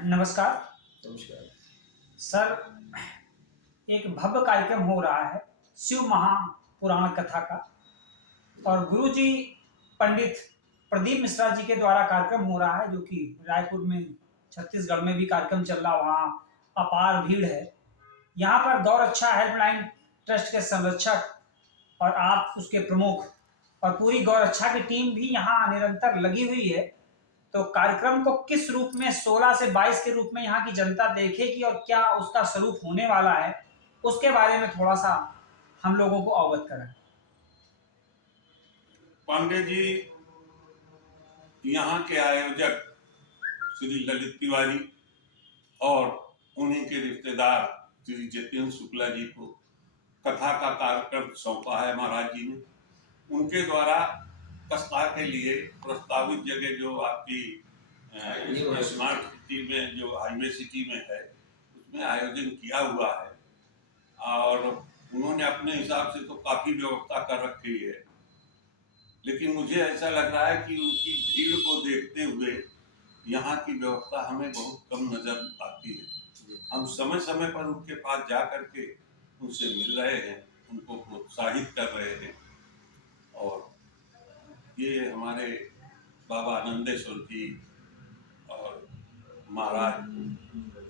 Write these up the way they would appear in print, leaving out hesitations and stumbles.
नमस्कार। नमस्कार। सर, एक भव्य कार्यक्रम हो रहा है शिव महापुराण कथा का, और गुरुजी पंडित प्रदीप मिश्रा जी के द्वारा कार्यक्रम हो रहा है, जो कि रायपुर में, छत्तीसगढ़ में भी कार्यक्रम चल रहा, वहाँ अपार भीड़ है। यहाँ पर गौरक्षा हेल्पलाइन ट्रस्ट के संरक्षक और आप उसके प्रमुख और पूरी गौरक्षा की टीम भी यहाँ निरंतर लगी हुई है। तो कार्यक्रम को किस रूप में 16 से 22 के रूप में यहाँ की जनता देखेगी और क्या उसका स्वरूप होने वाला है, उसके बारे में थोड़ा सा हम लोगों को अवगत कराएं। पांडे जी, यहाँ के आयोजक श्री ललित तिवारी और उन्हीं के रिश्तेदार श्री जितेंद्र शुक्ला जी को कथा का कार्यक्रम सौंपा है महाराज जी ने। उनके द्वारा कथा के लिए प्रस्तावित जगह जो आपकी स्मार्ट सिटी में, जो हाईवे सिटी में है, उसमें आयोजन किया हुआ है और उन्होंने अपने हिसाब से तो काफी व्यवस्था कर रखी है। लेकिन मुझे ऐसा लग रहा है कि उनकी भीड़ को देखते हुए यहाँ की व्यवस्था हमें बहुत कम नजर आती है। हम समय समय पर उनके पास जा करके उनसे मिल रहे हैं, उनको प्रोत्साहित कर रहे हैं। और ये हमारे बाबा आनंदेश्वर जी और महाराज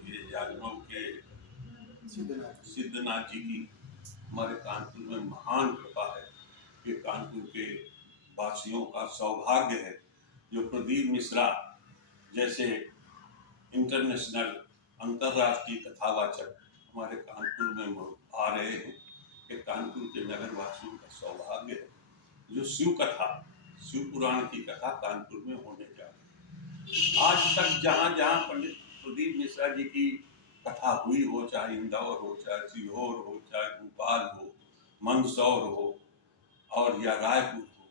ये जागनौ के सिद्धनाथ जी की हमारे कानपुर में महान कृपा है। ये कानपुर के वासियों का सौभाग्य है जो प्रदीप मिश्रा जैसे इंटरनेशनल अंतर्राष्ट्रीय कथावाचक हमारे कानपुर में आ रहे हैं। ये कानपुर के नगर वासियों का सौभाग्य है जो शिव कथा, शिव पुराण की कथा कानपुर में होने जा रही है। आज तक जहाँ जहाँ पंडित प्रदीप मिश्रा जी की कथा हुई हो, चाहे इंदौर हो, चाहे सीहोर हो, चाहे भोपाल हो, मंदसौर हो और या रायपुर हो,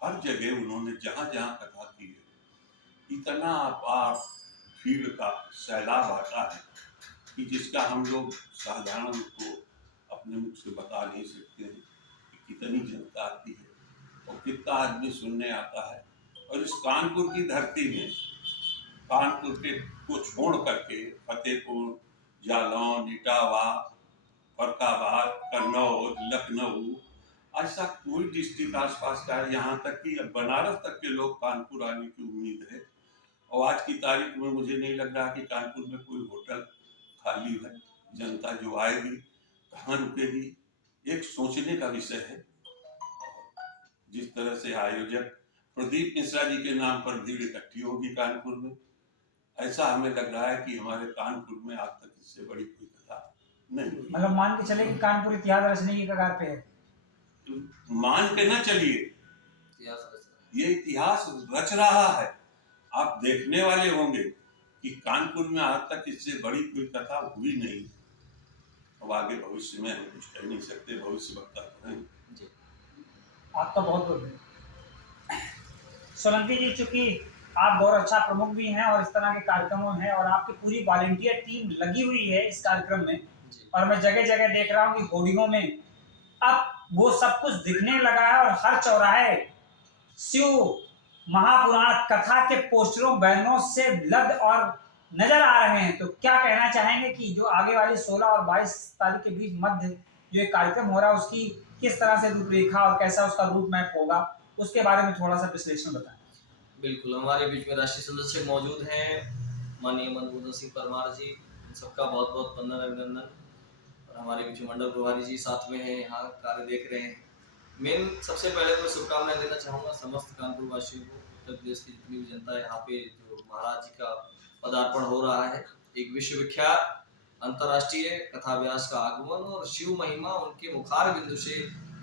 हर जगह उन्होंने जहाँ जहाँ कथा की है, इतना अपार भीड़ का सैलाब आता है कि जिसका हम लोग साधारण को अपने मुख से बता नहीं सकते हैं कि कितनी जनता आती है और कितना आदमी सुनने आता है। और इस कानपुर की धरती में, कानपुर के को छोड़ करके फतेहपुर, जालौन, इटावा, फरक्काबाद, कन्नौज, लखनऊ, ऐसा कोई डिस्ट्रिक्ट आसपास का है, यहाँ तक कि बनारस तक के लोग कानपुर आने की उम्मीद है। और आज की तारीख में मुझे नहीं लग रहा कि कानपुर में कोई होटल खाली है। जनता जो आएगी कहाँ रुकेगी, एक सोचने का विषय है। जिस तरह से आयोजक प्रदीप मिश्रा जी के नाम पर भीड़ इकट्ठी होगी कानपुर में, ऐसा हमें लग रहा है कि हमारे कानपुर में आज तक इससे बड़ी कोई कथा नहीं। मतलब मान के चले कि कानपुर इतिहास रचने की कगार पे है। मान के न चलिए, ये इतिहास रच रहा है। आप देखने वाले होंगे कि कानपुर में आज तक इससे बड़ी कोई कथा हुई नहीं। अब आगे भविष्य में हम कुछ कह नहीं सकते, भविष्य वक्ता हैं। आपका बहुत बहुत सोलंकी जी, चूंकि आप गौरक्षा प्रमुख भी हैं और इस तरह के कार्यक्रमों हैं और आपकी पूरी वॉलंटियर टीम लगी हुई है इस कार्यक्रम में, और मैं जगह जगह देख रहा हूँ कि होर्डिंगों में अब वो सब कुछ दिखने लगा है और हर चौराहे शिव महापुराण कथा के पोस्टरों, बैनरों से लद और नजर आ रहे हैं। तो क्या कहना चाहेंगे कि जो आगे वाली 16 और 22 तारीख के बीच मध्य जो एक कार्यक्रम हो रहा है, उसकी किस तरह से रूपरेखा और कैसा उसका रूट मैप होगा, उसके बारे में थोड़ा सा विश्लेषण बताएं। बिल्कुल, हमारे बीच में राष्ट्रीय संरक्षक मौजूद हैं, माननीय मनमोहन सिंह परमार जी, सबका बहुत बहुत वंदन अभिनंदन। और हमारे बीच में मंडल प्रभारी जी साथ में हैं, यहाँ कार्य देख रहे हैं। मेन सबसे पहले तो शुभकामनाएं देना चाहूँगा समस्त कानपुर वासियों को, उत्तर प्रदेश की जितनी भी जनता है। यहाँ पे जो महाराज जी का पदार्पण हो रहा है, एक विश्वविख्यात अंतर्राष्ट्रीय कथा व्यास का आगमन और शिव महिमा उनके मुखार बिंदु से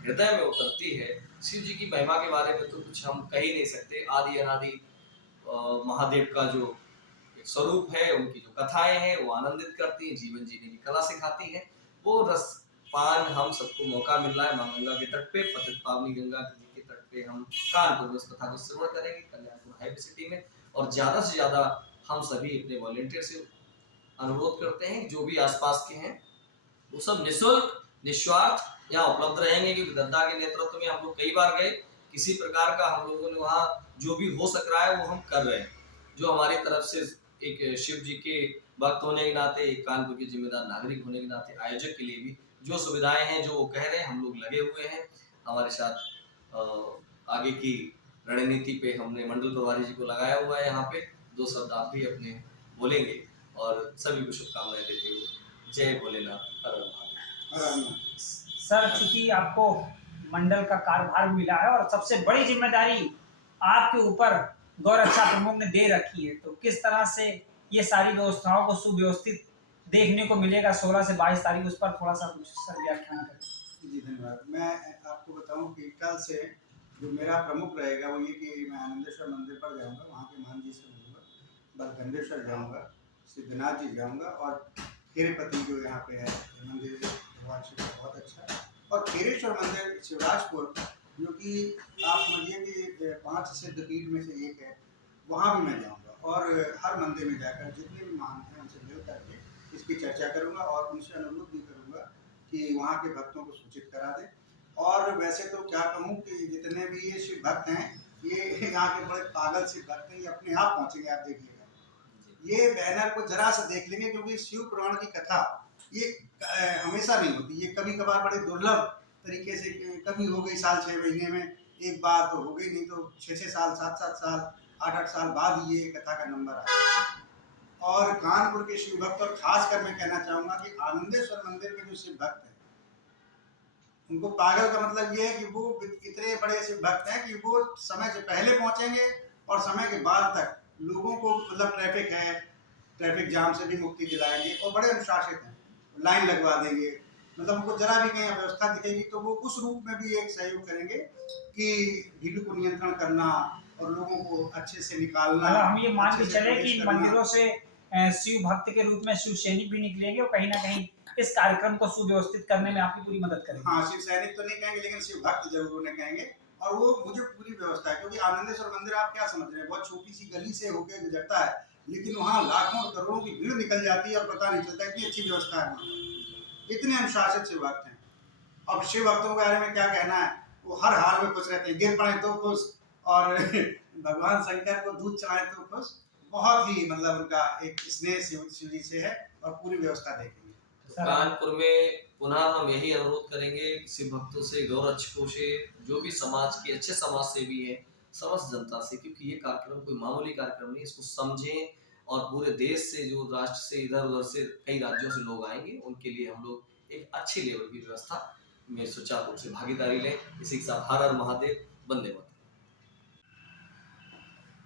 हृदय में उतरती है। शिव जी की महिमा के बारे में तो कुछ हम कह ही नहीं सकते। आदि अनादि महादेव का जो स्वरूप है, उनकी जो कथाएं हैं वो आनंदित करती हैं, जीवन जीने की कला सिखाती हैं। वो रस पान हम सबको मौका मिल रहा है। मां गंगा के तट पे, पतित पावनी गंगा के तट पे हम कानपुर में उस कथा को श्रवण करेंगे, कल्याणपुर हाईवे सिटी में। और ज्यादा से ज्यादा हम सभी अपने वॉलेंटियर से अनुरोध करते हैं, जो भी आसपास के हैं वो सब निःशुल्क निस्वार्थ यहाँ उपलब्ध रहेंगे। क्योंकि गद्दा के नेतृत्व में हम लोग कई बार गए, किसी प्रकार का हम लोगों ने वहाँ जो भी हो सक रहा है वो हम कर रहे हैं। जो हमारी तरफ से एक शिव जी के भक्त होने के नाते, एक कानपुर के जिम्मेदार नागरिक होने के नाते आयोजक के लिए भी जो सुविधाएं हैं, जो वो कह रहे हैं, हम लोग लगे हुए हैं। हमारे साथ आगे की रणनीति पे हमने मंडल प्रभारी जी को लगाया हुआ है। यहाँ पे 2 शब्द आप भी अपने बोलेंगे और सभी को शुभकामनाएं देते हुए जय भोलेनाथ, हर हर महादेव। सर, चूंकि आपको मंडल का कार्यभार मिला है और सबसे बड़ी जिम्मेदारी आपके ऊपर गौरक्षा प्रमुख ने दे रखी है, तो किस तरह से ये सारी व्यवस्थाओं को सुव्यवस्थित देखने को मिलेगा 16 से 22 तारीख, उस पर थोड़ा सा कुछ सर व्याख्यान करें। जी धन्यवाद। मैं आपको बताऊं कि कल से जो मेरा प्रमुख रहेगा वो ये कि मैं आनंदेश्वर मंदिर पर जाऊंगा, वहाँ के मान जी से मिलूंगा, बलखंडेश्वर जाऊंगा, सिद्धनाथ जी जाऊंगा और खेरपति जो यहाँ पे है मंदिर भगवान शिव का बहुत अच्छा है, और खेरेश्वर मंदिर शिवराजपुर जो कि आप समझिए कि 5 सिद्धपीठ में से एक है, वहाँ भी मैं जाऊँगा और हर मंदिर में जाकर जितने भी महान हैं उनसे मिल करके इसकी चर्चा करूँगा और उनसे अनुरोध भी करूँगा कि वहाँ के भक्तों को सूचित करा दें। और वैसे तो क्या कहूँ कि जितने भी ये शिव भक्त हैं, ये यहाँ के बड़े पागल शिव भक्त हैं, ये अपने आप पहुँचेंगे, आप देखिएगा। ये बैनर को जरा सा देख लेंगे, क्योंकि शिव पुराण की कथा ये हमेशा नहीं होती, ये कभी कभार बड़े दुर्लभ तरीके से कभी हो गई, साल 6 महीने में एक बार तो हो गई, नहीं तो 6-6 साल 7-7 साल 8-8 साल बाद ये कथा का नंबर आया। और कानपुर के शिव भक्त, और खासकर मैं कहना चाहूँगा कि आनंदेश्वर मंदिर के जो शिव भक्त हैं, उनको पागल का मतलब ये है कि वो इतने बड़े शिव भक्त हैं कि वो समय से पहले पहुँचेंगे और समय के बाद तक लोगों को, मतलब ट्रैफिक है, ट्रैफिक जाम से भी मुक्ति दिलाएंगे और बड़े अनुशासित हैं, लाइन लगवा देंगे, मतलब उनको जरा भी कहीं अव्यवस्था दिखेगी तो वो उस रूप में भी एक सहयोग करेंगे कि भीड़ को नियंत्रण करना और लोगों को अच्छे से निकालना। मतलब हम ये मान के अच्छे से चले प्रवेश कि करना। मंदिरों से शिव भक्त के रूप में शिव सैनिक भी निकलेंगे और कहीं ना कहीं इस कार्यक्रम को सुव्यवस्थित करने में आपकी पूरी मदद करेंगे। हाँ, शिव सैनिक तो नहीं कहेंगे, लेकिन शिव भक्त जरूर उन्हें कहेंगे। और वो मुझे पूरी व्यवस्था है, क्योंकि आनंदेश्वर मंदिर आप क्या समझ रहे हैं, बहुत छोटी सी गली से होकर गुजरता है, लेकिन वहाँ लाखों और करोड़ों की भीड़ निकल जाती है और पता नहीं चलता, इतनी अच्छी व्यवस्था है वहाँ, इतने अनुशासित शिव भक्त हैं। अब शिव भक्तों के बारे में क्या कहना है, वो हर हाल में खुश रहते हैं, गिर पड़े तो खुश, और भगवान शंकर को दूध चढ़ाए तो खुश। बहुत ही मतलब उनका एक स्नेह शिव जी से है और पूरी व्यवस्था देखेंगे। कानपुर में पुनः हम यही अनुरोध करेंगे शिव भक्तों से, गौरक्षकों से, जो भी समाज के अच्छे समाज सेवी हैं, समस्त जनता से, क्योंकि ये कार्यक्रम कोई मामूली कार्यक्रम नहीं, इसको समझें। और पूरे देश से, जो राष्ट्र से, इधर उधर से, कई राज्यों से लोग आएंगे, उनके लिए हम लोग एक अच्छी लेवल की व्यवस्था में सुचारू रूप से भागीदारी लें। इसी के साथ हर हर महादेव, वंदे मातरम।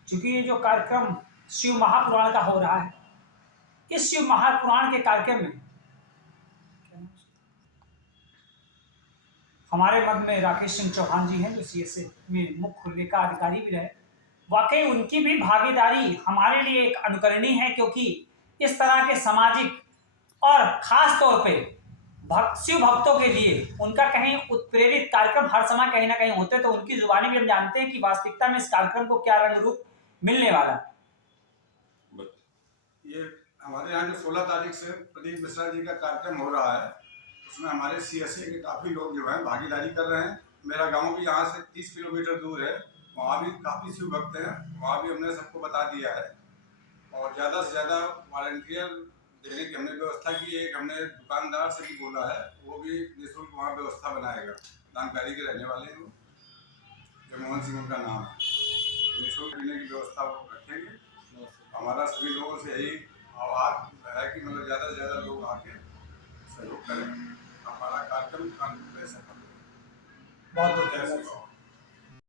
चूंकि ये जो कार्यक्रम शिव महापुराण का हो रहा है, इस शिव महापुराण के कार्यक्रम में हमारे मध्य में राकेश सिंह चौहान जी हैं, जो सीएसए में मुख्य लेखा अधिकारी भी रहे। वाकई उनकी भी भागीदारी हमारे लिए एक अनुकरणीय है, क्योंकि इस तरह के सामाजिक और खास तौर पे शिव भक्तों के लिए उनका कहीं उत्प्रेरित कार्यक्रम हर समय कहीं ना कहीं होते, तो उनकी जुबानी भी हम जानते हैं कि वास्तविकता में इस कार्यक्रम को क्या रंग रूप मिलने वाला है। ये हमारे यहाँ जो 16 तारीख से प्रदीप मिश्रा जी का कार्यक्रम हो रहा है, उसमें हमारे सीएसए के काफ़ी लोग जो हैं भागीदारी कर रहे हैं। मेरा गांव भी यहाँ से 30 किलोमीटर दूर है, वहाँ भी काफ़ी शिव भक्त हैं, वहाँ भी हमने सबको बता दिया है और ज़्यादा से ज़्यादा वॉलंटियर देने की हमने व्यवस्था की है। हमने दुकानदार से भी बोला है, वो भी निःशुल्क वहाँ व्यवस्था बनाएगा। जानकारी के रहने वाले हैं वो, जगमोहन सिंह उनका नाम है। निःशुल्क पीने की व्यवस्था वो रखेंगे। हमारा सभी लोगों से यही आह्वान है कि मतलब ज़्यादा से ज़्यादा लोग आके सहयोग करें, हमारा कार्यक्रम कानपुर में सफल हो। बहुत बहुत धन्यवाद।